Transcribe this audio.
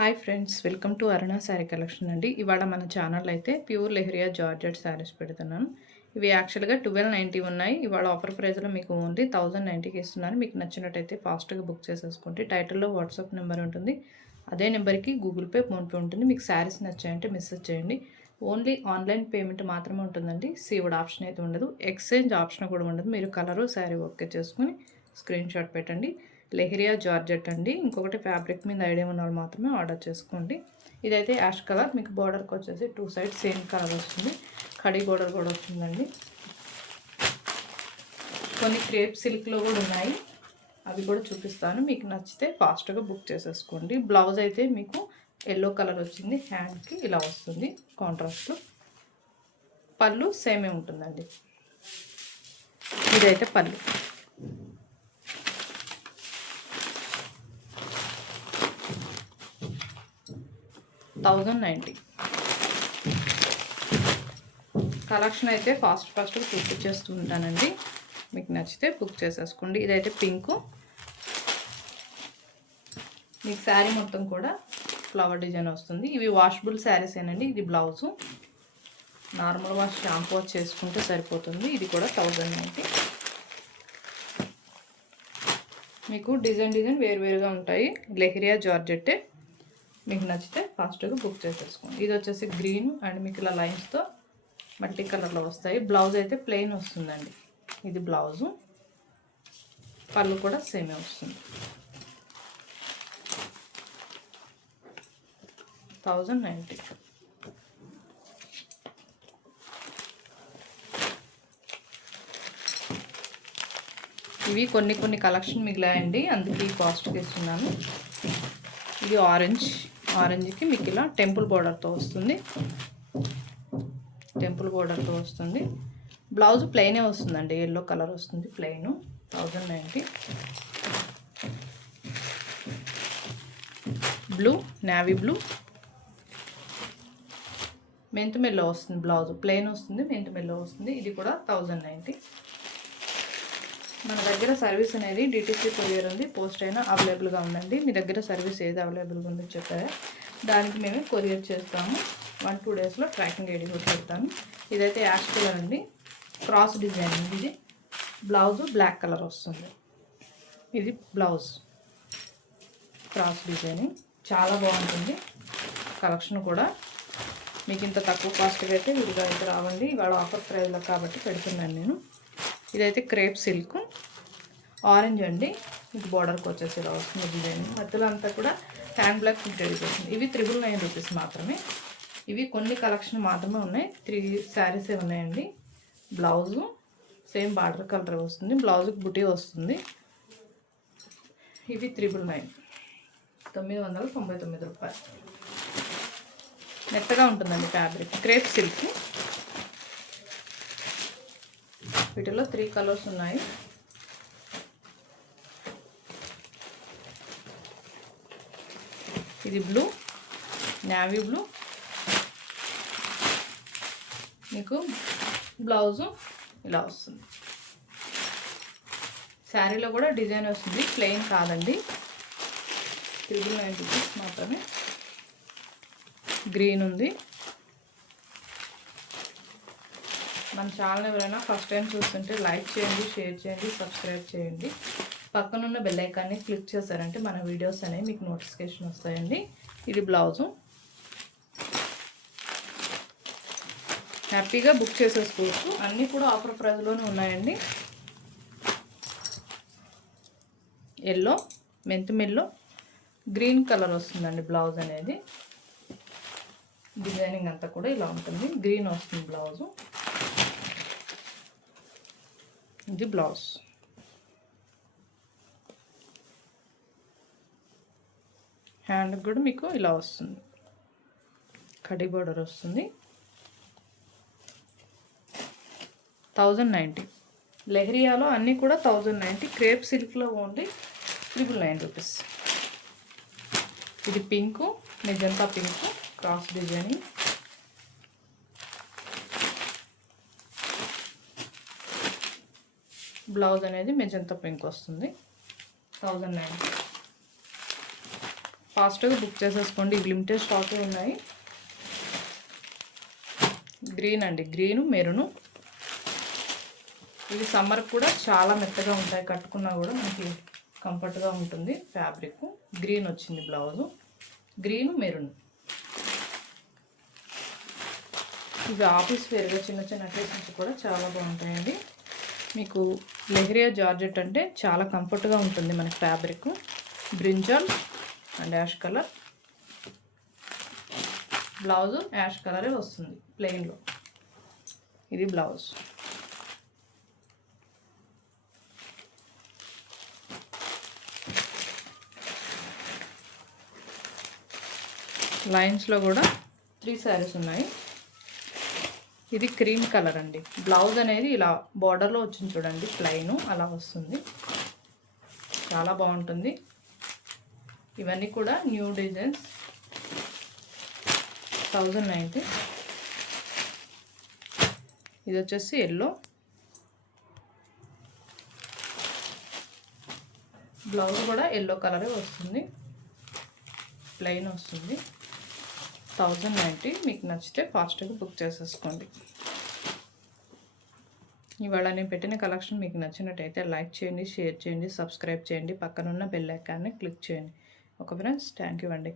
Hi friends, welcome to Aruna sari collection అండి. ఇవాళ మన ఛానల్ అయితే ప్యూర్ లెహరియా జార్జెట్ శారీస్ పెడుతున్నాను. ఇవి యాక్చువల్గా 1290 ఉన్నాయి. ఇవాళ ఆఫర్ ప్రైస్లో మీకు ఓన్లీ 1090కి ఇస్తున్నాను. మీకు నచ్చినట్టయితే ఫాస్ట్గా బుక్ చేసేసుకోండి. టైటిల్లో వాట్సాప్ నెంబర్ ఉంటుంది. అదే నెంబర్కి గూగుల్ పే, ఫోన్పే ఉంటుంది. మీకు శారీస్ నచ్చాయంటే మెసేజ్ చేయండి. ఓన్లీ ఆన్లైన్ పేమెంట్ మాత్రమే ఉంటుందండి. సీవుడ్ ఆప్షన్ అయితే ఉండదు. ఎక్స్చేంజ్ ఆప్షన్ కూడా ఉండదు. మీరు కలరు శారీ ఓకే చేసుకుని స్క్రీన్ షాట్ పెట్టండి. లెహరియా జార్జెట్ అండి. ఇంకొకటి ఫ్యాబ్రిక్ మీద ఐడియా ఉన్న వాళ్ళు మాత్రమే ఆర్డర్ చేసుకోండి. ఇదైతే యాష్ కలర్, మీకు బార్డర్కి వచ్చేసి 2 సైడ్ సేమ్ కలర్ వస్తుంది. కడీ బార్డర్ కూడా వస్తుందండి. కొన్ని క్రేప్ సిల్క్లో కూడా ఉన్నాయి, అవి కూడా చూపిస్తాను. మీకు నచ్చితే ఫాస్ట్గా బుక్ చేసేసుకోండి. బ్లౌజ్ అయితే మీకు ఎల్లో కలర్ వచ్చింది. హ్యాండ్కి ఇలా వస్తుంది కాంట్రాస్ట్. పళ్ళు సేమే ఉంటుందండి. ఇదైతే పళ్ళు. $1090 కలెక్షన్ అయితే ఫాస్ట్గా చూపించేస్తూ ఉంటానండి. మీకు నచ్చితే బుక్ చేసేసుకోండి. ఇదైతే పింకు. మీకు శారీ మొత్తం కూడా ఫ్లవర్ డిజైన్ వస్తుంది. ఇవి వాషబుల్ శారీస్ ఏనండి. ఇది blouse normal wash, shampoo wash చేసుకుంటే సరిపోతుంది. ఇది కూడా 1090. మీకు డిజైన్ వేరువేరుగా ఉంటాయి. లెహరియా జార్జెట్టే. మీకు నచ్చితే ఫాస్ట్గా బుక్ చేసేసుకోండి. ఇది వచ్చేసి గ్రీన్ అండ్ మీకు ఇలా లైన్స్తో మల్టీ కలర్లో వస్తాయి. బ్లౌజ్ అయితే ప్లెయిన్ వస్తుందండి. ఇది బ్లౌజు. పళ్ళు కూడా సేమే వస్తుంది. 1090. ఇవి కొన్ని కలెక్షన్ మిగిలాయండి, అందుకే ఈ కాస్ట్కి ఇస్తున్నాను. ఇది ఆరెంజ్కి మీకు ఇలా టెంపుల్ బోర్డర్తో వస్తుంది. బ్లౌజ్ ప్లెయినే వస్తుందండి. ఎల్లో కలర్ వస్తుంది ప్లెయిన్. 1090. బ్లూ, నేవీ బ్లూ, మెంతు మెల్లో వస్తుంది. బ్లౌజ్ ప్లెయిన్ వస్తుంది, మెంతు మెల్లో వస్తుంది. ఇది కూడా 1090. మన దగ్గర సర్వీస్ అనేది డిటీసీ కొరియర్ ఉంది. పోస్ట్ అయినా అవైలబుల్గా ఉందండి. మీ దగ్గర సర్వీస్ ఏది అవైలబుల్గా ఉందో చెప్పారా, దానికి మేము కొరియర్ చేస్తాము. 1-2 డేస్లో ట్రాకింగ్ ఐడి కూడా పెడతాను. ఇదైతే యాష్ కలర్ అండి. Cross design. ఇది బ్లౌజు బ్లాక్ కలర్ వస్తుంది. ఇది బ్లౌజ్ క్రాస్ డిజైనింగ్. చాలా బాగుంటుంది కలెక్షన్ కూడా. మీకు ఇంత తక్కువ కాస్ట్గా అయితే విడిగా అయితే రావండి. ఇవాళ ఆఫర్ ప్రైస్లో కాబట్టి పెడుతున్నాను నేను. ఇదైతే క్రేప్ సిల్క్ ఆరెంజ్ అండి. మీకు బార్డర్కి వచ్చేసి ఇలా వస్తుంది డిజైన్. మధ్యలో అంతా కూడా హ్యాండ్ బ్లాక్ ప్రింటెడ్ వస్తుంది. ఇవి 999 రూపీస్ మాత్రమే. ఇవి కొన్ని కలెక్షన్ మాత్రమే ఉన్నాయి. 3 శారీసే ఉన్నాయండి. బ్లౌజు సేమ్ బార్డర్ కలర్ వస్తుంది. బ్లౌజ్కి బుటీ వస్తుంది. ఇవి 999, 999 రూపాయలు. మెత్తగా ఉంటుందండి ఫ్యాబ్రిక్. Crepe silk. వీటిలో 3 కలర్స్ ఉన్నాయి. ఇది బ్లూ, నేవీ బ్లూ. మీకు బ్లౌజు ఇలా వస్తుంది. శారీలో కూడా డిజైన్ వస్తుంది, ప్లెయిన్ కాదండి. 999 రూపీస్ మాత్రమే. గ్రీన్ ఉంది. మన ఛానల్ ఎవరైనా ఫస్ట్ టైం చూస్తుంటే లైక్ చేయండి, షేర్ చేయండి, సబ్స్క్రైబ్ చేయండి. పక్కనున్న బెల్ ఐకాన్ని క్లిక్ చేశారంటే మన వీడియోస్ అనేవి మీకు నోటిఫికేషన్ వస్తాయండి. ఇది బ్లౌజు. హ్యాపీగా బుక్ చేసేసుకోవచ్చు. అన్నీ కూడా ఆఫర్ ప్రైస్లోనే ఉన్నాయండి. ఎల్లో, మెంతు మెల్లో, గ్రీన్ కలర్ వస్తుందండి బ్లౌజ్ అనేది. డిజైనింగ్ అంతా కూడా ఇలా ఉంటుంది. గ్రీన్ వస్తుంది బ్లౌజు. ఇది బ్లౌజ్. హ్యాండ్ కూడా మీకు ఇలా వస్తుంది. కడీ బోర్డర్ వస్తుంది. 1090. లెహరియాలో అన్నీ కూడా 1090. క్రేప్ సిల్క్లో ఓన్లీ 999 రూపీస్. ఇది pink, magenta pink, cross designing. Blouse అనేది మెజంతా పింక్ వస్తుంది. 1090. ఫాస్ట్గా బుక్ చేసేసుకోండి. ఇవి లిమిటెడ్ స్టాకే ఉన్నాయి. గ్రీన్ అండి, గ్రీను మెరూను. ఇవి సమ్మర్ కూడా చాలా మెత్తగా ఉంటాయి, కట్టుకున్నా కూడా మనకి కంఫర్ట్గా ఉంటుంది. ఫ్యాబ్రిక్ గ్రీన్ వచ్చింది, బ్లౌజు గ్రీను మెరూన్. ఇవి ఆఫీస్ వేర్గా చిన్న చిన్న అకేషన్స్ కూడా చాలా బాగుంటాయండి. మీకు లెహరియా జార్జెట్ అంటే చాలా కంఫర్ట్గా ఉంటుంది మనకి fabric. Brinjal and ash colour. Blouse ash కలరే వస్తుంది ప్లెయిన్లో. ఇది బ్లౌజ్. లైన్స్లో కూడా 3 శారీస్ ఉన్నాయి. ఇది క్రీమ్ కలర్ అండి. బ్లౌజ్ అనేది ఇలా బార్డర్లో వచ్చింది చూడండి, ప్లెయిన్ అలా వస్తుంది, చాలా బాగుంటుంది. ఇవన్నీ కూడా న్యూ డిజైన్స్. 1090. ఇది వచ్చేసి ఎల్లో. బ్లౌజ్ కూడా ఎల్లో కలరే వస్తుంది, ప్లెయిన్ వస్తుంది. 1090. మీకు నచ్చితే ఫాస్ట్గా బుక్ చేసేసుకోండి. ఇవాళ నేను పెట్టిన కలెక్షన్ మీకు నచ్చినట్టయితే లైక్ చేయండి, షేర్ చేయండి, సబ్స్క్రైబ్ చేయండి, పక్కనున్న బెల్ ఐకాన్ని క్లిక్ చేయండి. ఓకే ఫ్రెండ్స్, థ్యాంక్ యూ అండి.